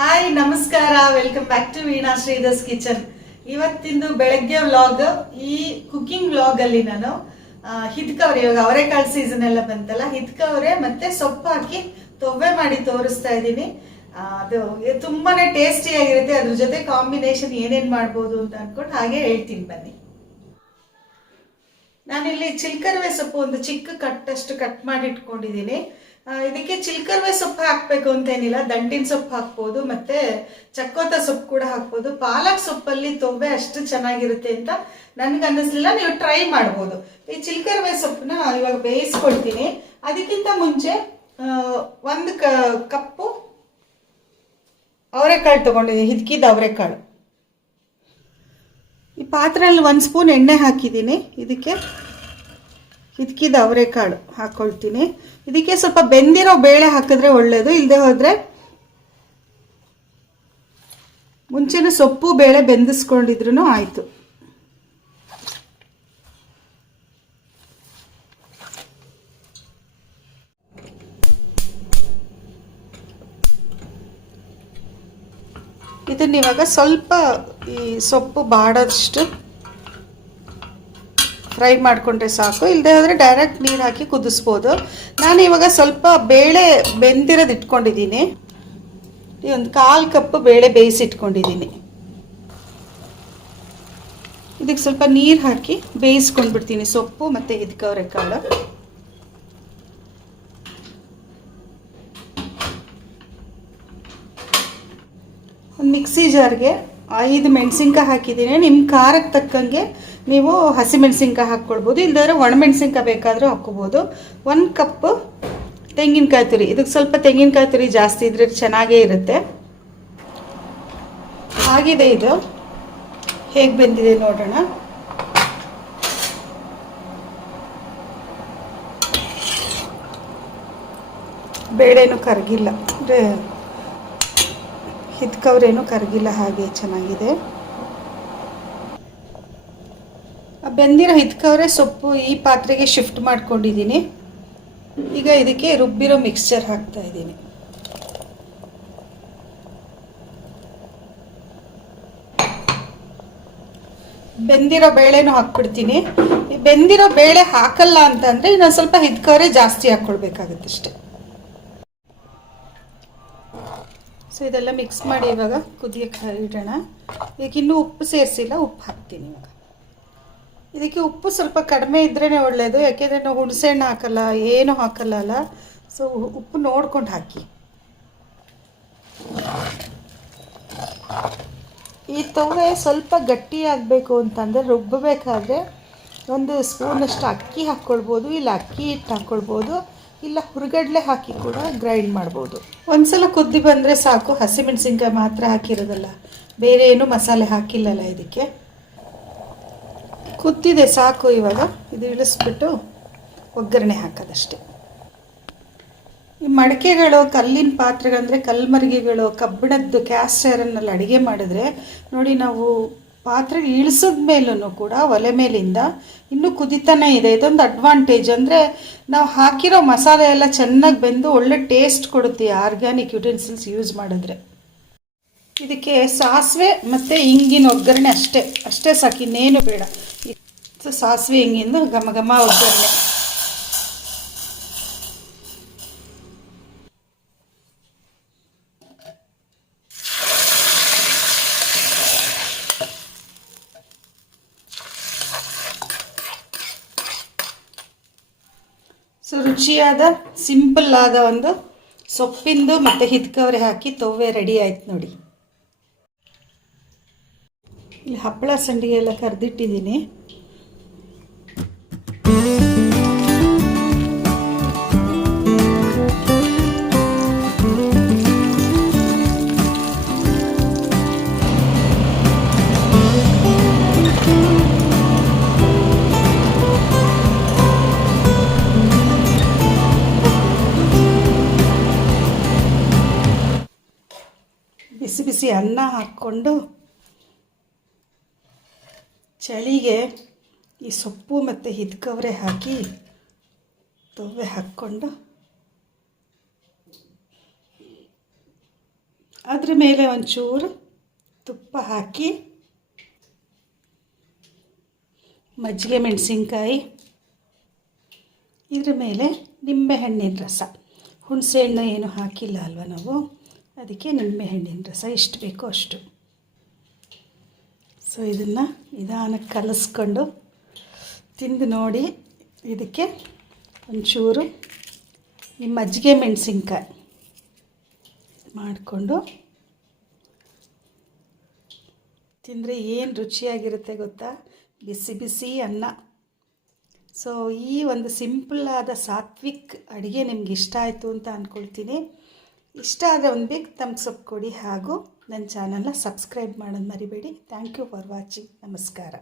Hi ನಮಸ್ಕಾರ, welcome back to Veena Sridhar's kitchen. ಇವತ್ತಿಂದು ಬೆಳಗ್ಗೆ ವ್ಲಾಗ್. ಈ ಕುಕಿಂಗ್ ವ್ಲಾಗ್ ಅಲ್ಲಿ ನಾನು ಹಿದ್ಕವ್ರೆ, ಇವಾಗ ಅವರೆಕಾಳು ಸೀಸನ್ ಎಲ್ಲ ಬಂತಲ್ಲ, ಹಿದ್ಕವ್ರೆ ಮತ್ತೆ ಸೊಪ್ಪು ಹಾಕಿ ತೊವ್ವೆ ಮಾಡಿ ತೋರಿಸ್ತಾ ಇದ್ದೀನಿ. ಅದು ತುಂಬಾನೇ ಟೇಸ್ಟಿ ಆಗಿರುತ್ತೆ. ಅದ್ರ ಜೊತೆ ಕಾಂಬಿನೇಷನ್ ಏನೇನ್ ಮಾಡ್ಬೋದು ಅಂತ ಅನ್ಕೊಂಡು ಹಾಗೆ ಹೇಳ್ತೀನಿ ಬನ್ನಿ. ನಾನಿಲ್ಲಿ ಚಿಲ್ಕರ್ವೆ ಸೊಪ್ಪು ಒಂದು ಚಿಕ್ಕ ಕಟ್ಟಷ್ಟು ಕಟ್ ಮಾಡಿ ಇಟ್ಕೊಂಡಿದ್ದೀನಿ. ಇದಕ್ಕೆ ಚಿಲ್ಕರ್ವೆ ಸೊಪ್ಪು ಹಾಕ್ಬೇಕು ಅಂತೇನಿಲ್ಲ, ದಂಟಿನ ಸೊಪ್ಪು ಹಾಕ್ಬೋದು, ಮತ್ತೆ ಚಕ್ಕೋತ ಸೊಪ್ಪು ಕೂಡ ಹಾಕ್ಬೋದು. ಪಾಲಕ್ ಸೊಪ್ಪಲ್ಲಿ ತೊವ್ವೆ ಅಷ್ಟು ಚೆನ್ನಾಗಿರುತ್ತೆ ಅಂತ ನನ್ಗೆ ಅನ್ನಿಸ್ಲಿಲ್ಲ, ನೀವು ಟ್ರೈ ಮಾಡ್ಬೋದು. ಈ ಚಿಲ್ಕರ್ವೆ ಸೊಪ್ಪನ್ನ ಇವಾಗ ಬೇಯಿಸ್ಕೊಳ್ತೀನಿ. ಅದಕ್ಕಿಂತ ಮುಂಚೆ ಒಂದು ಕಪ್ಪು ಅವರೆಕಾಳು ತಗೊಂಡಿದ್ದೀನಿ, ಹಿದ್ಕಿದ ಅವರೆಕಾಳು. ಈ ಪಾತ್ರೆಯಲ್ಲಿ 1 ಸ್ಪೂನ್ ಎಣ್ಣೆ ಹಾಕಿದ್ದೀನಿ. ಇದಕ್ಕೆ ಹಿದ್ಕಿದ ಅವರೆಕಾಳು ಹಾಕ್ಕೊಳ್ತೀನಿ. ಇದಕ್ಕೆ ಸ್ವಲ್ಪ ಬೆಂದಿರೋ ಬೇಳೆ ಹಾಕಿದ್ರೆ ಒಳ್ಳೆಯದು, ಇಲ್ಲದೆ ಹೋದರೆ ಮುಂಚೆನೇ ಸೊಪ್ಪು ಬೇಳೆ ಬೆಂದಿಸ್ಕೊಂಡಿದ್ರು ಆಯಿತು. ಇದನ್ನ ಇವಾಗ ಸ್ವಲ್ಪ ಈ ಸೊಪ್ಪು ಬಾಡೋದಷ್ಟು ಫ್ರೈ ಮಾಡಿಕೊಂಡ್ರೆ ಸಾಕು, ಇಲ್ಲದೆ ಹೋದರೆ ಡೈರೆಕ್ಟ್ ನೀರು ಹಾಕಿ ಕುದಿಸ್ಬೋದು. ನಾನು ಇವಾಗ ಸ್ವಲ್ಪ ಬೇಳೆ ಬೆಂದಿರೋದು ಇಟ್ಕೊಂಡಿದ್ದೀನಿ. ಈ ಒಂದು 1/4 ಕಪ್ ಬೇಳೆ ಬೇಯಿಸಿಟ್ಕೊಂಡಿದ್ದೀನಿ. ಇದಕ್ಕೆ ಸ್ವಲ್ಪ ನೀರು ಹಾಕಿ ಬೇಯಿಸ್ಕೊಂಡ್ಬಿಡ್ತೀನಿ ಸೊಪ್ಪು ಮತ್ತು ಹಿದ್ಕವರೆಕಾಳು. ಒಂದು ಮಿಕ್ಸಿ ಜಾರ್ಗೆ 5 ಮೆಣಸಿನ್ಕಾಯಿ ಹಾಕಿದ್ದೀನಿ. ನಿಮ್ಮ ಖಾರಕ್ಕೆ ತಕ್ಕಂಗೆ ನೀವು ಹಸಿಮೆಣಸಿನ್ಕಾಯಿ ಹಾಕ್ಕೊಳ್ಬೋದು, ಇಲ್ಲದ್ರೆ ಒಣಮೆಣಸಿನ್ಕಾಯಿ ಬೇಕಾದರೂ ಹಾಕ್ಕೋಬೋದು. 1 ಕಪ್ ತೆಂಗಿನಕಾಯಿ ತುರಿ, ಇದಕ್ಕೆ ಸ್ವಲ್ಪ ತೆಂಗಿನಕಾಯಿ ತುರಿ ಜಾಸ್ತಿ ಇದ್ರೆ ಚೆನ್ನಾಗೇ ಇರುತ್ತೆ. ಆಗಿದೆ, ಇದು ಹೇಗೆ ಬೆಂದಿದೆ ನೋಡೋಣ. ಬೇಳೆನೂ ಕರಗಿಲ್ಲ, ಅಂದರೆ ಹಿದ್ಕವ್ರೇನು ಕರಗಿಲ್ಲ, ಹಾಗೆ ಚೆನ್ನಾಗಿದೆ. ಬೆಂದಿರೋ ಹಿದ್ಕವ್ರೆ ಸೊಪ್ಪು ಈ ಪಾತ್ರೆಗೆ ಶಿಫ್ಟ್ ಮಾಡ್ಕೊಂಡಿದ್ದೀನಿ. ಈಗ ಇದಕ್ಕೆ ರುಬ್ಬಿರೋ ಮಿಕ್ಸ್ಚರ್ ಹಾಕ್ತಾ ಇದ್ದೀನಿ. ಬೆಂದಿರೋ ಬೇಳೆನೂ ಹಾಕ್ಬಿಡ್ತೀನಿ. ಬೆಂದಿರೋ ಬೇಳೆ ಹಾಕಲ್ಲ ಅಂತಂದರೆ ಇನ್ನೊಂದು ಸ್ವಲ್ಪ ಹಿದ್ಕವ್ರೆ ಜಾಸ್ತಿ ಹಾಕ್ಕೊಳ್ಬೇಕಾಗುತ್ತೆ ಅಷ್ಟೆ. ಸೊ ಇದೆಲ್ಲ ಮಿಕ್ಸ್ ಮಾಡಿ ಇವಾಗ ಕುದಿಯಕ್ಕೆ ಇಡೋಣ. ಈಗ ಇನ್ನೂ ಉಪ್ಪು ಸೇರಿಸಿಲ್ಲ, ಉಪ್ಪು ಹಾಕ್ತೀನಿ ಇವಾಗ. ಇದಕ್ಕೆ ಉಪ್ಪು ಸ್ವಲ್ಪ ಕಡಿಮೆ ಇದ್ರೇ ಒಳ್ಳೆಯದು, ಯಾಕೆಂದರೆ ನಾವು ಹುಣಸೆಹಣ್ಣು ಹಾಕಲ್ಲ, ಏನೂ ಹಾಕಲ್ಲ ಅಲ್ಲ. ಸೊ ಉಪ್ಪು ನೋಡ್ಕೊಂಡು ಹಾಕಿ. ಈ ತೊವ್ವೆ ಸ್ವಲ್ಪ ಗಟ್ಟಿಯಾಗಬೇಕು ಅಂತಂದರೆ ರುಬ್ಬಬೇಕಾದ್ರೆ 1 ಸ್ಪೂನಷ್ಟು ಅಕ್ಕಿ ಹಾಕ್ಕೊಳ್ಬೋದು, ಇಲ್ಲ ಅಕ್ಕಿ ಹಿಟ್ಟು ಹಾಕ್ಕೊಳ್ಬೋದು, ಇಲ್ಲ ಹುರ್ಗಡ್ಲೆ ಹಾಕಿ ಕೂಡ ಗ್ರೈಂಡ್ ಮಾಡ್ಬೋದು. ಒಂದ್ಸಲ ಕುದ್ದಿ ಬಂದರೆ ಸಾಕು. ಹಸಿಮೆಣಸಿನ್ಕಾಯಿ ಮಾತ್ರ ಹಾಕಿರೋದಲ್ಲ, ಬೇರೆ ಏನು ಮಸಾಲೆ ಹಾಕಿಲ್ಲಲ್ಲ ಇದಕ್ಕೆ. ಕುದ್ದಿದೆ ಸಾಕು. ಇವಾಗ ಇದು ಇಳಿಸ್ಬಿಟ್ಟು ಒಗ್ಗರಣೆ ಹಾಕೋದಷ್ಟೆ. ಈ ಮಡಿಕೆಗಳು, ಕಲ್ಲಿನ ಪಾತ್ರೆಗಳಂದರೆ ಕಲ್ಮರಿಗೆಗಳು, ಕಬ್ಬಿಣದ್ದು ಕ್ಯಾಸ್ಟ್ ಐರನ್ನಲ್ಲಿ ಅಡುಗೆ ಮಾಡಿದ್ರೆ ನೋಡಿ, ನಾವು ಪಾತ್ರೆ ಇಳಿಸಿದ ಮೇಲೂ ಕೂಡ ಒಲೆ ಮೇಲಿಂದ ಇನ್ನೂ ಕುದಿತಾನೆ ಇದೆ. ಇದೊಂದು ಅಡ್ವಾಂಟೇಜ್, ಅಂದರೆ ನಾವು ಹಾಕಿರೋ ಮಸಾಲೆ ಎಲ್ಲ ಚೆನ್ನಾಗಿ ಬೆಂದು ಒಳ್ಳೆ ಟೇಸ್ಟ್ ಕೊಡುತ್ತೆ ಆರ್ಗ್ಯಾನಿಕ್ ಯುಟೆನ್ಸಿಲ್ಸ್ ಯೂಸ್ ಮಾಡಿದ್ರೆ. ಇದಕ್ಕೆ ಸಾಸಿವೆ ಮತ್ತು ಇಂಗಿನ ಒಗ್ಗರಣೆ ಅಷ್ಟೇ ಸಾಕು, ಇನ್ನೇನು ಬೇಡ. ಸಾಸಿವೆ ಹಿಂಗಿಂದು ಘಮ ಘಮ ಒಗ್ಗರಣೆ. ಸೊ ರುಚಿಯಾದ ಸಿಂಪಲ್ ಆದ ಒಂದು ಸೊಪ್ಪಿಂದು ಮತ್ತು ಹಿದ್ಕವ್ರೆ ಹಾಕಿ ತೊವ್ವೆ ರೆಡಿ ಆಯ್ತು ನೋಡಿ. ಇಲ್ಲಿ ಹಪ್ಪಳ ಸಂಡಿಗೆ ಎಲ್ಲ ಕರೆದಿಟ್ಟಿದ್ದೀನಿ. ಬಿಸಿ ಬಿಸಿ ಅನ್ನ ಹಾಕ್ಕೊಂಡು ಚಳಿಗೆ ಈ ಸೊಪ್ಪು ಮತ್ತು ಹಿದ್ಕವ್ರೆ ಹಾಕಿ ತೊವ್ವೆ ಹಾಕ್ಕೊಂಡು ಅದ್ರ ಮೇಲೆ ಒಂಚೂರು ತುಪ್ಪ ಹಾಕಿ ಮಜ್ಜಿಗೆ ಮೆಣಸಿನ್ಕಾಯಿ, ಇದ್ರ ಮೇಲೆ ನಿಂಬೆಹಣ್ಣಿನ ರಸ, ಹುಣಸೆಹಣ್ಣು ಏನು ಹಾಕಿಲ್ಲ ಅಲ್ವ ನಾವು, ಅದಕ್ಕೆ ನಿಂಬೆಹಣ್ಣಿನ ರಸ ಎಷ್ಟು ಬೇಕೋ ಅಷ್ಟು. ಸೊ ಇದನ್ನು ನಿಧಾನಕ್ಕೆ ಕಲಿಸ್ಕೊಂಡು ತಿಂದು ನೋಡಿ. ಇದಕ್ಕೆ ಒಂಚೂರು ಈ ಮಜ್ಜಿಗೆ ಮೆಣಸಿನ್ಕಾಯಿ ಮಾಡಿಕೊಂಡು ತಿಂದರೆ ಏನು ರುಚಿಯಾಗಿರುತ್ತೆ ಗೊತ್ತಾ, ಬಿಸಿ ಬಿಸಿ ಅನ್ನ. ಸೊ ಈ ಒಂದು ಸಿಂಪಲ್ಲಾದ ಸಾತ್ವಿಕ್ ಅಡುಗೆ ನಿಮ್ಗೆ ಇಷ್ಟ ಆಯಿತು ಅಂತ ಅಂದ್ಕೊಳ್ತೀನಿ. ಇಷ್ಟ ಆದರೆ ಒಂದು ಬಿಗ್ ಥಮ್ಸ್ ಅಪ್ ಕೊಡಿ, ಹಾಗೂ ನನ್ನ ಚಾನಲ್ನ ಸಬ್ಸ್ಕ್ರೈಬ್ ಮಾಡೋದು ಮರಿಬೇಡಿ. Thank you for watching. ನಮಸ್ಕಾರ.